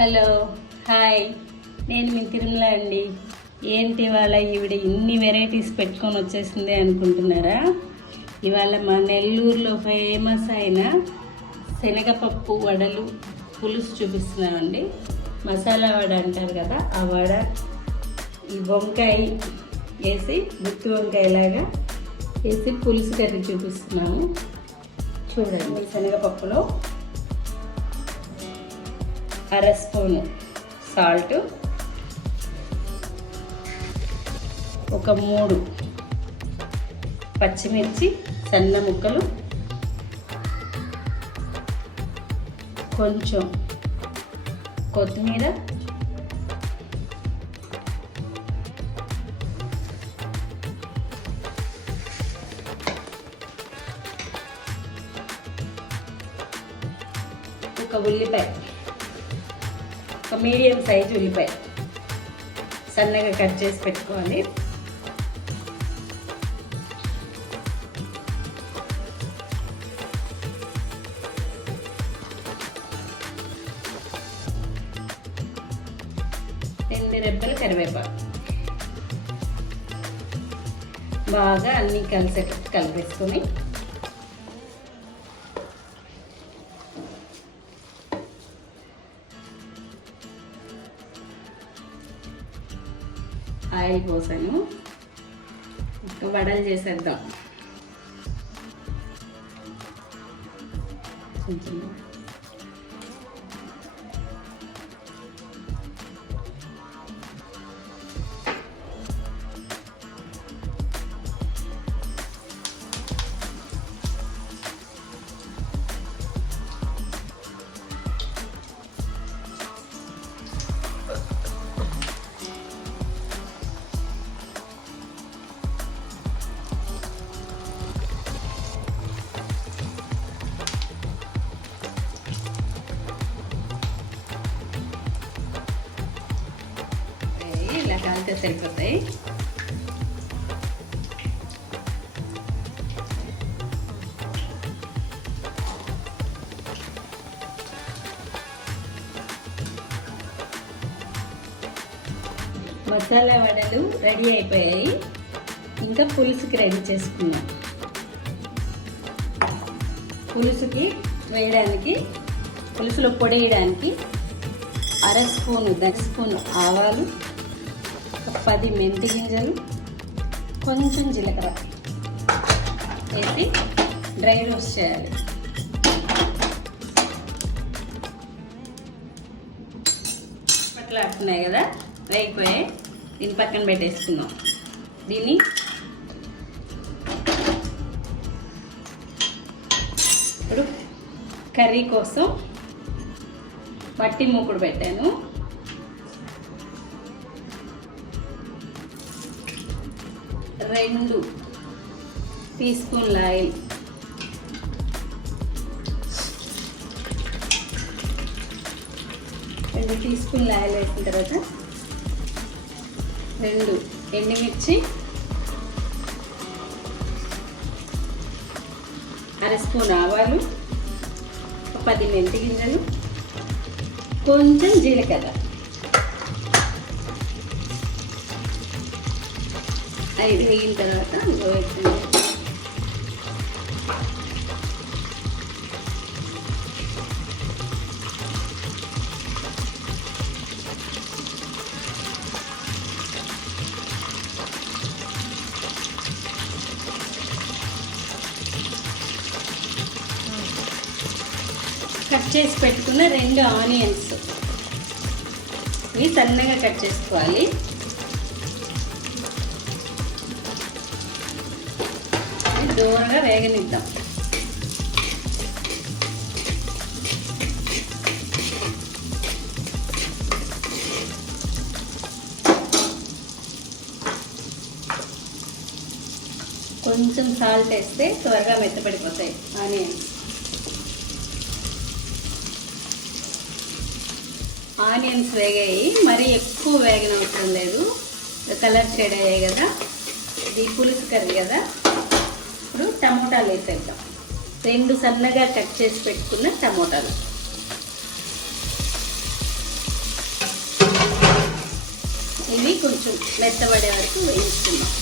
Hello hi, నేను మీ తిరుమల అండి. ఏంటి ఇవాళ ఈవిడ ఇన్ని వెరైటీస్ పెట్టుకొని వచ్చేసింది అనుకుంటున్నారా? ఇవాళ మా నెల్లూరులో ఫేమస్ అయిన శనగపప్పు వడలు పులుసు చూపిస్తున్నామండి. మసాలా వడ అంటారు కదా, ఆ వడ ఈ వంకాయ వేసి గుత్తి వంకాయలాగా వేసి పులుసు కర్రీ చూపిస్తున్నాము. చూడండి, శనగపప్పులో అర స్పూను సాల్ట్, ఒక 3 పచ్చిమిర్చి సన్న ముక్కలు, కొంచెం కొత్తిమీర, ఒక ఉల్లిపాయ, ఒక మీడియం సైజు ఉల్లిపాయ సన్నగా కట్ చేసి పెట్టుకోవాలి. రెండు రెబ్బలు కరివేపాకు బాగా అన్నీ కలిసేటట్టు కలిపేసుకొని ఆయిల్ పోసాను. ఇంకా వడలు చేసేద్దాం. కొంచెం ఇలా కాలితే సరిపోతాయి. మసాలా వడలు రెడీ అయిపోయాయి. ఇంకా పులుసుకి రెడీ చేసుకున్నాం. పులుసుకి వేయడానికి, పులుసులో పొడి వేయడానికి అర స్పూను ఆవాలు, 10 మెంతి గింజలు, కొంచెం జీలకర్ర వేసి డ్రై రోస్ట్ చేయాలి. పట్లాడుతున్నాయి కదా, వేగిపోయాయి. దీన్ని పక్కన పెట్టేసుకుందాం. దీన్ని ఇప్పుడు కర్రీ కోసం మట్టి మూకుడు పెట్టాను. రెండు టీ స్పూన్ల ఆయిల్, వేసిన తర్వాత 2 ఎండుమిర్చి, అర స్పూన్ ఆవాలు, 10 మెంతి గింజలు, కొంచెం జీలకర్ర, 5 వేగిన తర్వాత కట్ చేసి పెట్టుకున్న 2 ఆనియన్స్ ఇవి సన్నగా కట్ చేసుకోవాలి. దూరంగా వేగనిద్దాం. కొంచెం సాల్ట్ వేస్తే త్వరగా మెత్తపడిపోతాయి ఆనియన్స్. ఆనియన్స్ వేగాయి, మరీ ఎక్కువ వేగన అవసరం లేదు. కలర్ షేడ్ అయ్యాయి కదా, ఇది పులుసు కర్రీ కదా. ఇప్పుడు టమోటాలు వేసేద్దాం. 2 సన్నగా కట్ చేసి పెట్టుకున్న టమోటాలు, ఇవి కొంచెం మెత్తబడే వరకు వేయించుకుందాం.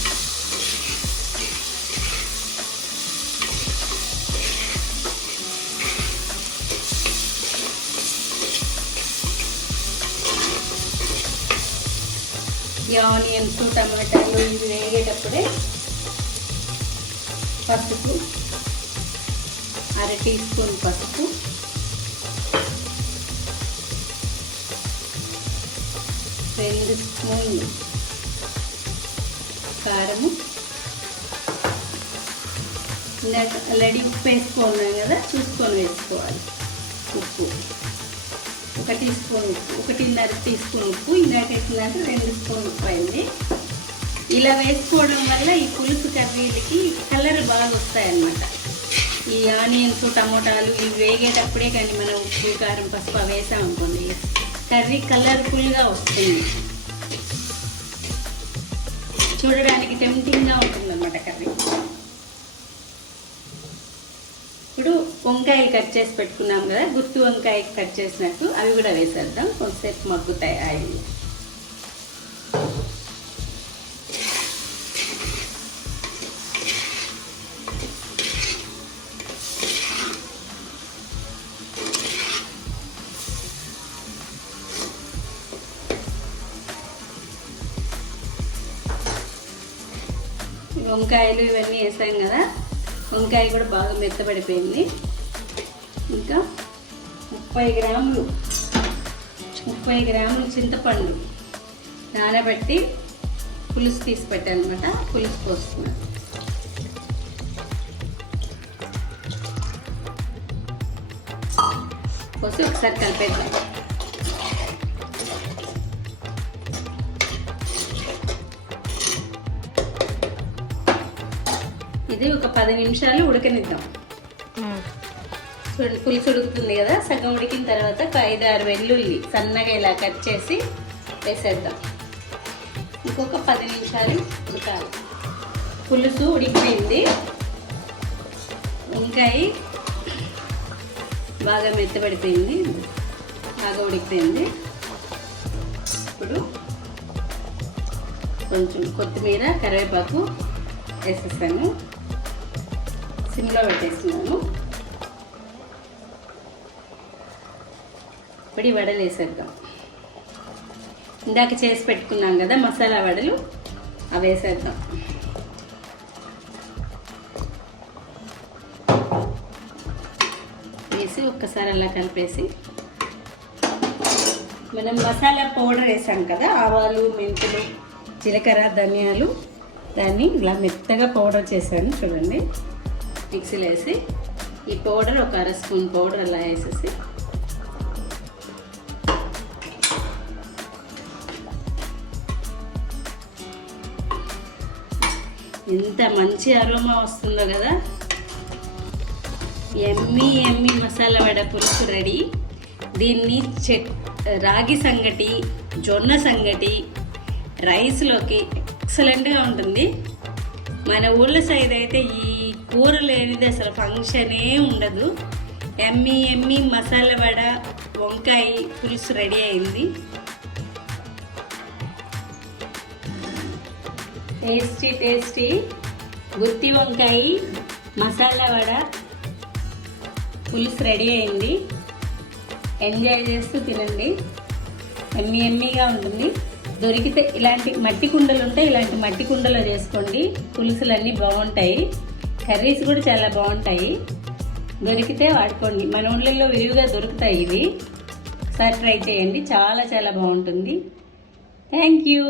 ఈ ఆనియన్స్ టమాటాలు ఇవి వేగేటప్పుడే పసుపు, 1/2 టీ స్పూన్ పసుపు, 2 స్పూన్లు కారము, ఇందాక ఆల్రెడీ ఉప్పు వేసుకున్నాం కదా, చూసుకొని వేసుకోవాలి. ఉప్పు 1 టీ స్పూన్ ఉప్పు, 1.5 టీ స్పూన్ ఉప్పు, ఇందాక వేసిందంటే 2 స్పూన్ ఉప్పు అయింది. ఇలా వేసుకోవడం వల్ల ఈ పులుసు కర్రీలకి కలర్ బాగా వస్తాయన్నమాట. ఈ ఆనియన్స్ టమోటాలు ఇవి వేగేటప్పుడే కానీ మనం ఉప్పు కారం పసుపు వేసామనుకోండి కర్రీ కలర్ఫుల్గా వస్తుంది, చూడడానికి టెంప్టింగ్గా ఉంటుంది అన్నమాట కర్రీ. ఇప్పుడు వంకాయలు కట్ చేసి పెట్టుకున్నాం కదా, గుత్తి వంకాయ కట్ చేసినట్టు అవి కూడా వేసేద్దాం. కొంతసేపు మగ్గుతాయి ఆయిల్. వంకాయలు ఇవన్నీ వేసాం కదా, వంకాయ కూడా బాగా మెత్తబడిపోయింది. ఇంకా 30 గ్రాములు చింతపండు నానబెట్టి పులుసు తీసి పెట్టానమాట. పులుసు పోస్తున్నాను. పోసి ఒకసారి కలిపేద్దాం. ఇది ఒక 10 నిమిషాలు ఉడకనిద్దాం. పులుసు ఉడుకుతుంది కదా, సగం ఉడికిన తర్వాత 5-6 వెల్లుల్లి సన్నగా ఇలా కట్ చేసి వేసేద్దాం. ఇంకొక 10 నిమిషాలు ఉడకాలి. పులుసు ఉడికిపోయింది, వంకాయ బాగా మెత్తబడిపోయింది, బాగా ఉడికిపోయింది. ఇప్పుడు కొంచెం కొత్తిమీర కరివేపాకు వేసేసాను, సిమ్లో పెట్టేస్తున్నాను. ఇప్పుడు వడలు వేసేద్దాం. ఇందాక చేసి పెట్టుకున్నాం కదా మసాలా వడలు, అవి వేసేద్దాం. వేసి ఒక్కసారి అలా కలిపేసి మనం మసాలా పౌడర్ వేసాం కదా, ఆవాలు మెంతులు జీలకర్ర ధనియాలు, దాన్ని ఇలా మెత్తగా పౌడర్ చేశాను చూడండి. మిక్సీలో వేసి ఈ పౌడర్ ఒక 1/2 స్పూన్ పౌడర్ అలా వేసేసి ఎంత మంచి అరోమా వస్తుందో కదా. ఎమ్మీ మసాలా వడ పులుసు రెడీ. దీన్ని రాగి సంగటి, జొన్న సంగటి, రైస్లోకి ఎక్సలెంట్గా ఉంటుంది. మన ఊళ్ళ సైడ్ అయితే ఈ కూర లేనిది అసలు ఫంక్షనే ఉండదు. ఎమ్మీ మసాలా వడ వంకాయ పులుసు రెడీ అయింది. టేస్టీ గుత్తి వంకాయ మసాలా వడ పులుసు రెడీ అయింది. ఎంజాయ్ చేస్తూ తినండి, ఎమ్మీగా ఉంటుంది. దొరికితే ఇలాంటి మట్టి కుండలు ఉంటే ఇలాంటి మట్టి కుండలో చేసుకోండి. పులుసులు అన్నీ బాగుంటాయి, కర్రీస్ కూడా చాలా బాగుంటాయి. దొరికితే వాడుకోండి, మన ఊళ్ళల్లో విరివిగా దొరుకుతాయి ఇవి. ఒకసారి ట్రై చేయండి, చాలా బాగుంటుంది. Thank you.